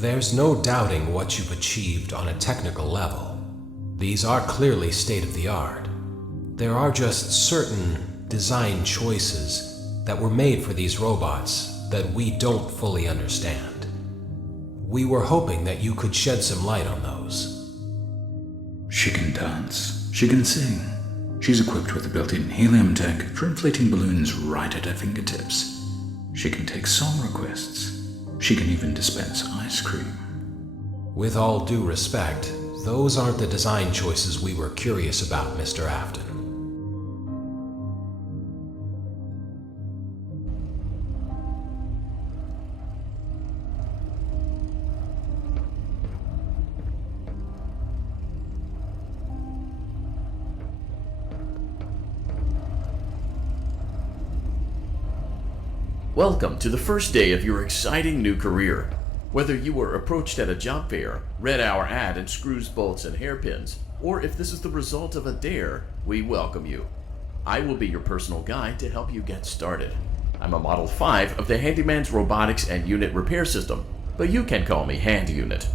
There's no doubting what you've achieved on a technical level. These are clearly state-of-the-art. There are just certain design choices that were made for these robots that we don't fully understand. We were hoping that you could shed some light on those. She can dance. She can sing. She's equipped with a built-in helium tank for inflating balloons right at her fingertips. She can take song requests. She can even dispense ice cream. With all due respect, those aren't the design choices we were curious about, Mr. Afton. Welcome to the first day of your exciting new career. Whether you were approached at a job fair, read our ad in screws, bolts, and hairpins, or if this is the result of a dare, we welcome you. I will be your personal guide to help you get started. I'm a Model 5 of the Handyman's Robotics and Unit Repair System, but you can call me Hand Unit.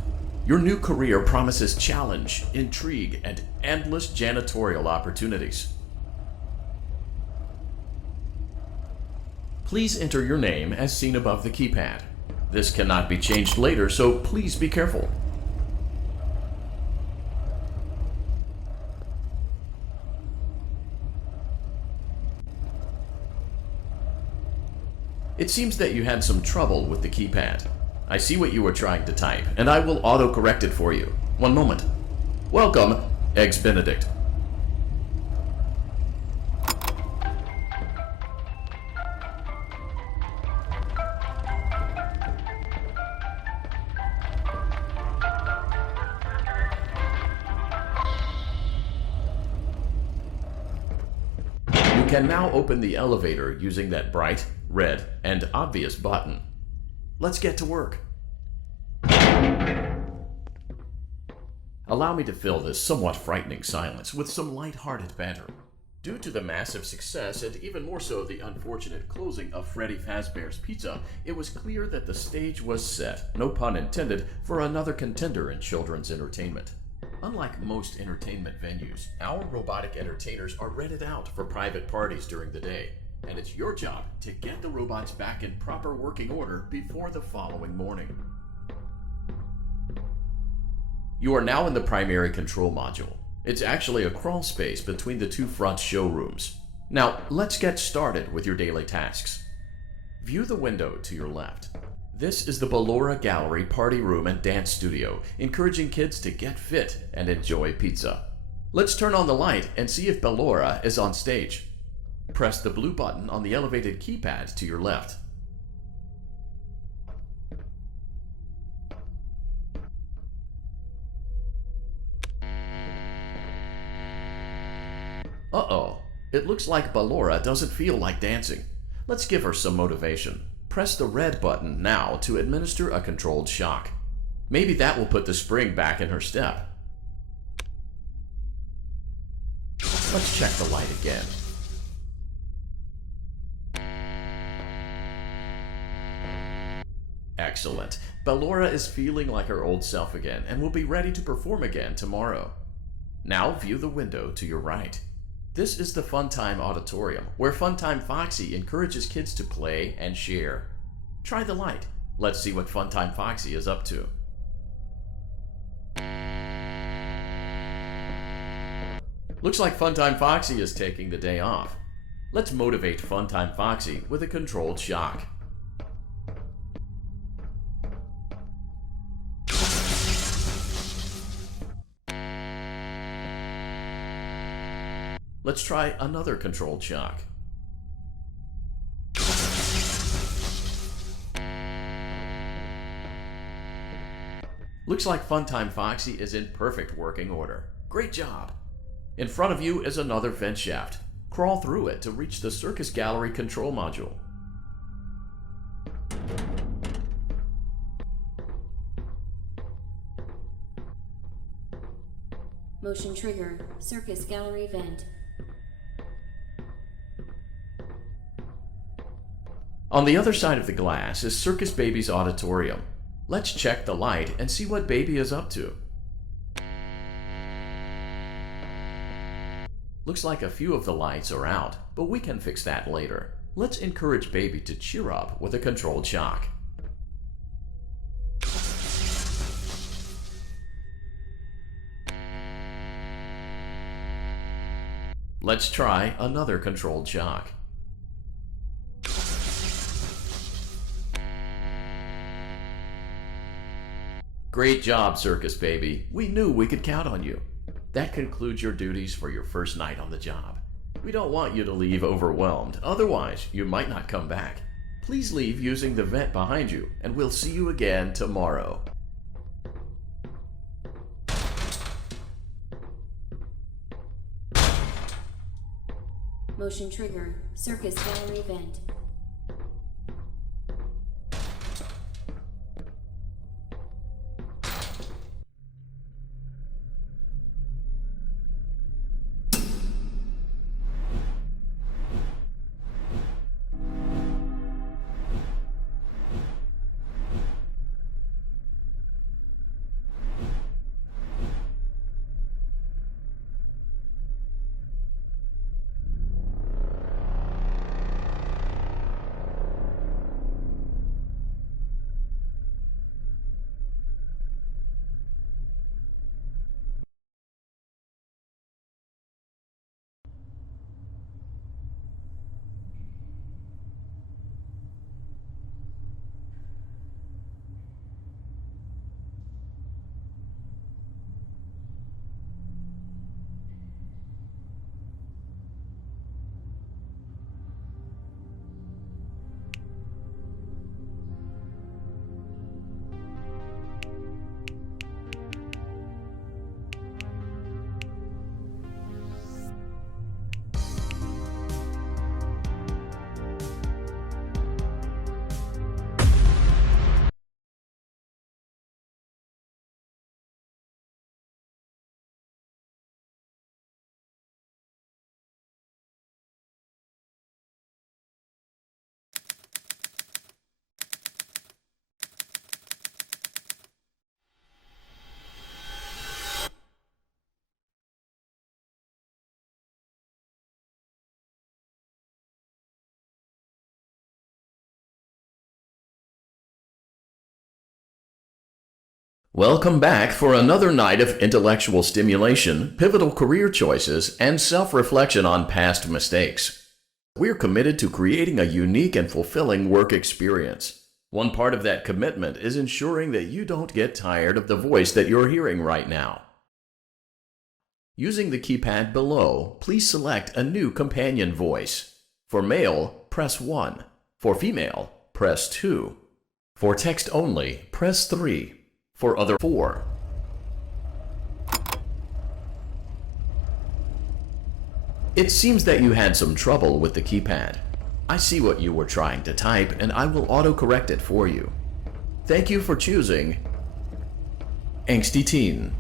Your new career promises challenge, intrigue, and endless janitorial opportunities. Please enter your name as seen above the keypad. This cannot be changed later, so please be careful. It seems that you had some trouble with the keypad. I see what you were trying to type, and I will auto-correct it for you. One moment. Welcome, Eggs Benedict. You can now open the elevator using that bright, red, and obvious button. Let's get to work. Allow me to fill this somewhat frightening silence with some light-hearted banter. Due to the massive success, and even more so the unfortunate closing of Freddy Fazbear's Pizza, it was clear that the stage was set, no pun intended, for another contender in children's entertainment. Unlike most entertainment venues, our robotic entertainers are rented out for private parties during the day, and it's your job to get the robots back in proper working order before the following morning. You are now in the primary control module. It's actually a crawl space between the two front showrooms. Now, let's get started with your daily tasks. View the window to your left. This is the Ballora Gallery Party Room and Dance Studio, encouraging kids to get fit and enjoy pizza. Let's turn on the light and see if Ballora is on stage. Press the blue button on the elevated keypad to your left. Uh-oh, it looks like Ballora doesn't feel like dancing. Let's give her some motivation. Press the red button now to administer a controlled shock. Maybe that will put the spring back in her step. Let's check the light again. Excellent. Ballora is feeling like her old self again and will be ready to perform again tomorrow. Now view the window to your right. This is the Funtime Auditorium, where Funtime Foxy encourages kids to play and share. Try the light. Let's see what Funtime Foxy is up to. Looks like Funtime Foxy is taking the day off. Let's motivate Funtime Foxy with a controlled shock. Let's try another controlled shock. Looks like Funtime Foxy is in perfect working order. Great job! In front of you is another vent shaft. Crawl through it to reach the Circus Gallery control module. Motion trigger, Circus Gallery vent. On the other side of the glass is Circus Baby's auditorium. Let's check the light and see what Baby is up to. Looks like a few of the lights are out, but we can fix that later. Let's encourage Baby to cheer up with a controlled shock. Let's try another controlled shock. Great job, Circus Baby. We knew we could count on you. That concludes your duties for your first night on the job. We don't want you to leave overwhelmed, otherwise you might not come back. Please leave using the vent behind you, and we'll see you again tomorrow. Motion trigger, Circus Gallery vent. Welcome back for another night of intellectual stimulation, pivotal career choices, and self-reflection on past mistakes. We're committed to creating a unique and fulfilling work experience. One part of that commitment is ensuring that you don't get tired of the voice that you're hearing right now. Using the keypad below, please select a new companion voice. For male, press 1. For female, press 2. For text only, press 3. For other, 4. It seems that you had some trouble with the keypad. I see what you were trying to type, and I will autocorrect it for you. Thank you for choosing Angsty Teen.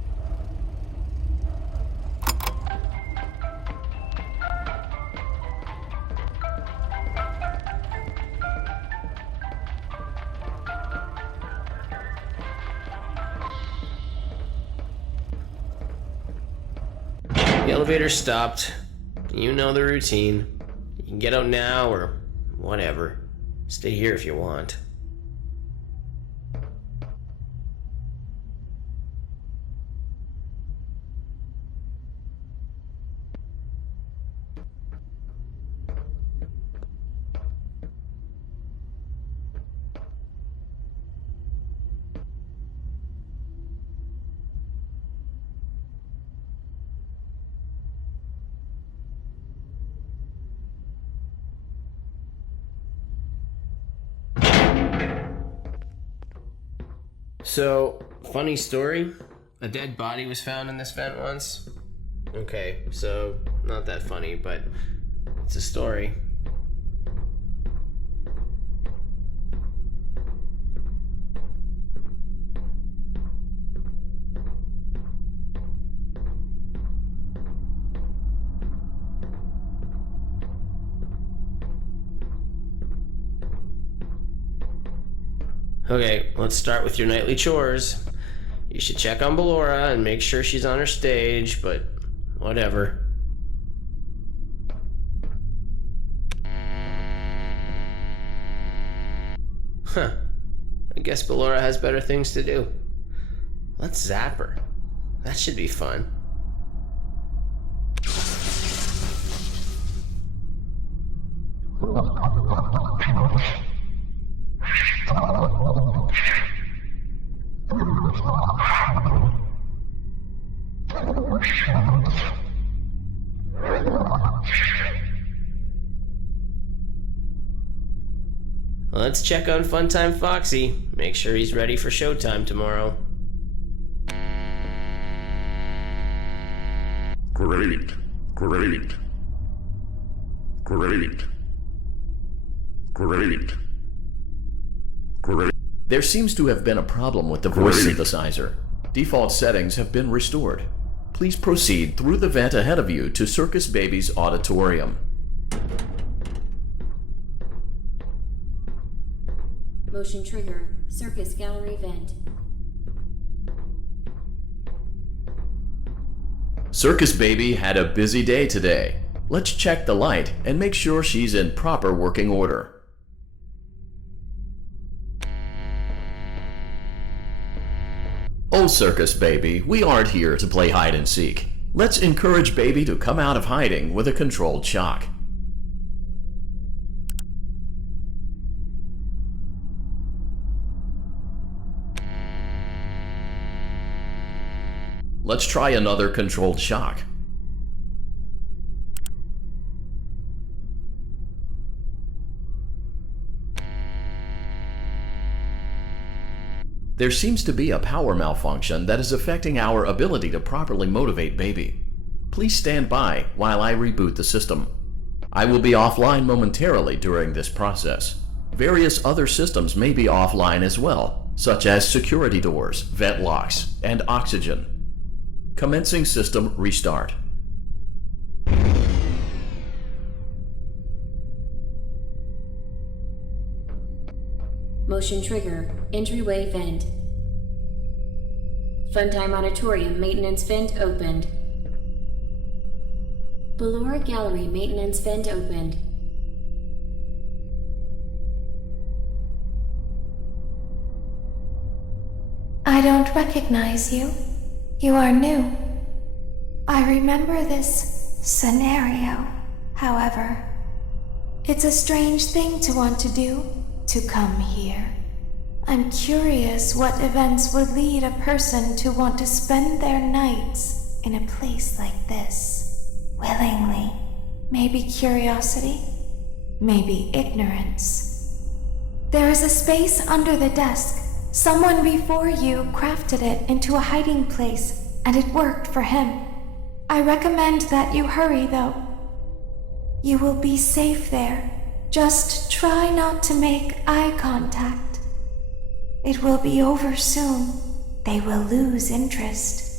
The elevator stopped. You know the routine. You can get out now or whatever. Stay here if you want. So, funny story. A dead body was found in this vent once. Okay, so not that funny, but it's a story. Okay, let's start with your nightly chores. You should check on Ballora and make sure she's on her stage, but whatever. Huh. I guess Ballora has better things to do. Let's zap her. That should be fun. Let's check on Funtime Foxy. Make sure he's ready for showtime tomorrow. Great. Great. Great. Great. Great. There seems to have been a problem with the voice synthesizer. Default settings have been restored. Please proceed through the vent ahead of you to Circus Baby's auditorium. Motion trigger. Circus gallery vent. Circus Baby had a busy day today. Let's check the light and make sure she's in proper working order. Oh, Circus Baby, we aren't here to play hide and seek. Let's encourage Baby to come out of hiding with a controlled shock. Let's try another controlled shock. There seems to be a power malfunction that is affecting our ability to properly motivate Baby. Please stand by while I reboot the system. I will be offline momentarily during this process. Various other systems may be offline as well, such as security doors, vent locks, and oxygen. Commencing system restart. Motion trigger. Entryway vent. Funtime auditorium maintenance vent opened. Ballora gallery maintenance vent opened. I don't recognize you. You are new. I remember this scenario, however. It's a strange thing to want to do, to come here. I'm curious what events would lead a person to want to spend their nights in a place like this. Willingly. Maybe curiosity? maybe ignorance. There is a space under the desk. Someone before you crafted it into a hiding place, and it worked for him. I recommend that you hurry, though. You will be safe there. Just try not to make eye contact. It will be over soon. They will lose interest.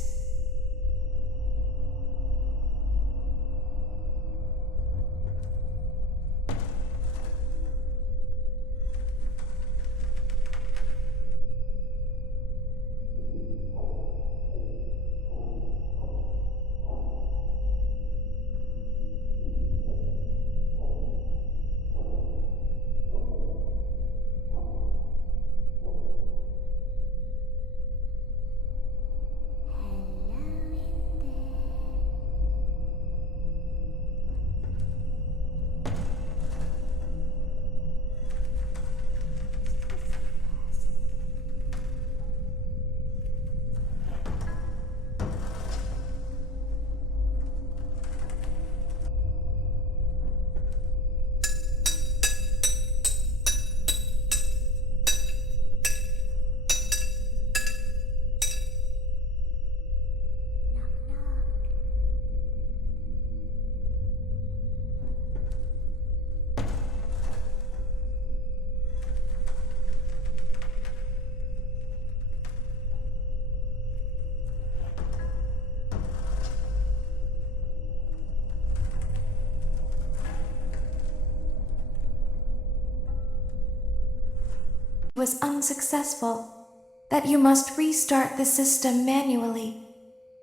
Was unsuccessful, that you must restart the system manually.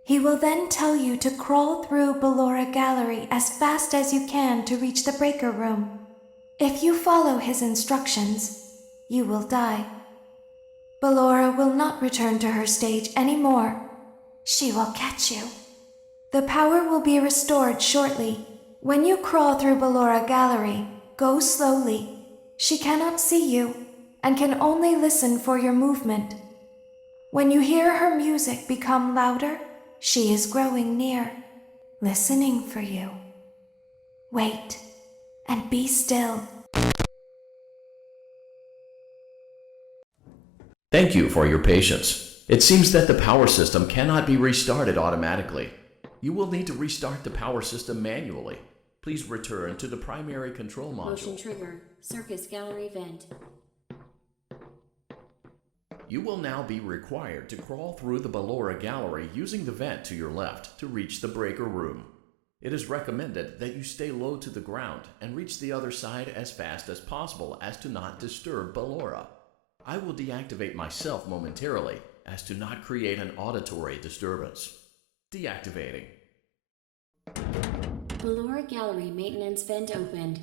He will then tell you to crawl through Ballora Gallery as fast as you can to reach the breaker room. If you follow his instructions, you will die. Ballora will not return to her stage anymore. She will catch you. The power will be restored shortly. When you crawl through Ballora Gallery, go slowly. She cannot see you and can only listen for your movement. When you hear her music become louder, she is growing near, listening for you. Wait, and be still. Thank you for your patience. It seems that the power system cannot be restarted automatically. You will need to restart the power system manually. Please return to the primary control module. Motion trigger. Circus gallery vent. You will now be required to crawl through the Ballora Gallery using the vent to your left to reach the breaker room. It is recommended that you stay low to the ground and reach the other side as fast as possible as to not disturb Ballora. I will deactivate myself momentarily as to not create an auditory disturbance. Deactivating. Ballora gallery maintenance vent opened.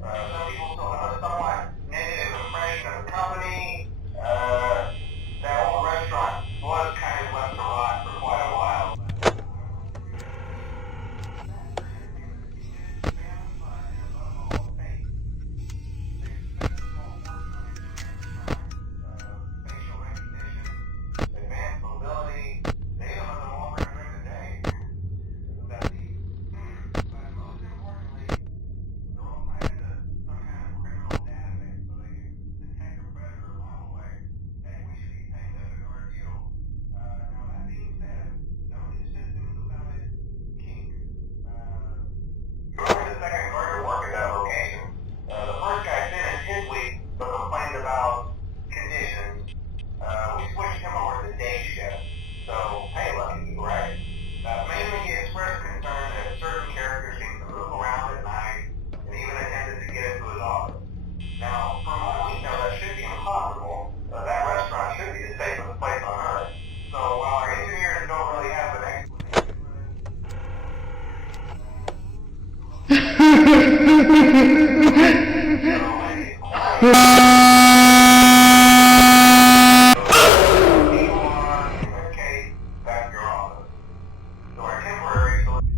Some people still have a somewhat negative impression of the company. That old restaurant was kind of left to rot for quite a while. Facial recognition, advanced mobility, they don't have the more during the day. But most importantly, they're all tied into some kind of criminal database so they can detect a predator a mile away. And we should be paying them to guard you. Now that being said, no new system is without its kinks. Whoever the second guard work at that location, the first guy finished his week but complained about conditions. We switched him over to day shift. So, hey, lucky you, right? Mainly he expressed concern that certain characters seem to move around at night and even attempted to get into his office. Now, from what we know, that should be impossible. That restaurant should be the safest place on Earth. So while our engineers don't really have an explanation back to your office. So our temporary solution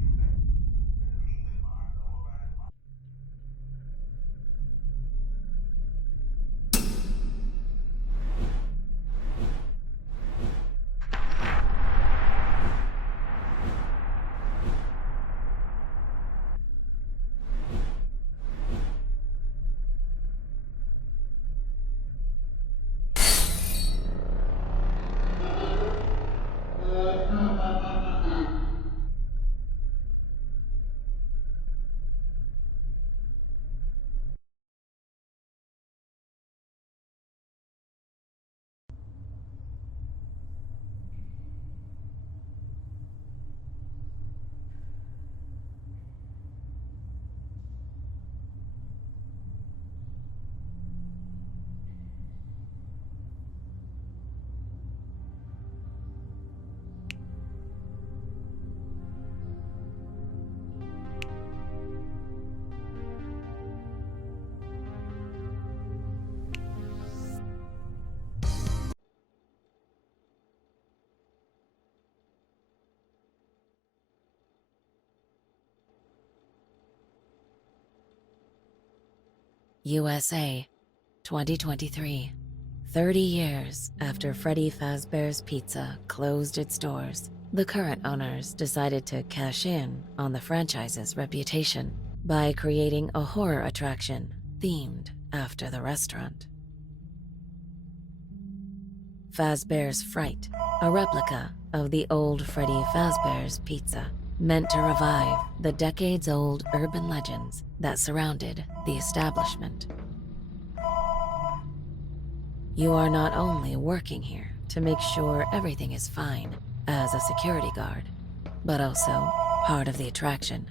USA, 2023. 30 years after Freddy Fazbear's Pizza closed its doors, the current owners decided to cash in on the franchise's reputation by creating a horror attraction themed after the restaurant. Fazbear's Fright, a replica of the old Freddy Fazbear's Pizza, meant to revive the decades-old urban legends that surrounded the establishment. You are not only working here to make sure everything is fine as a security guard, but also part of the attraction.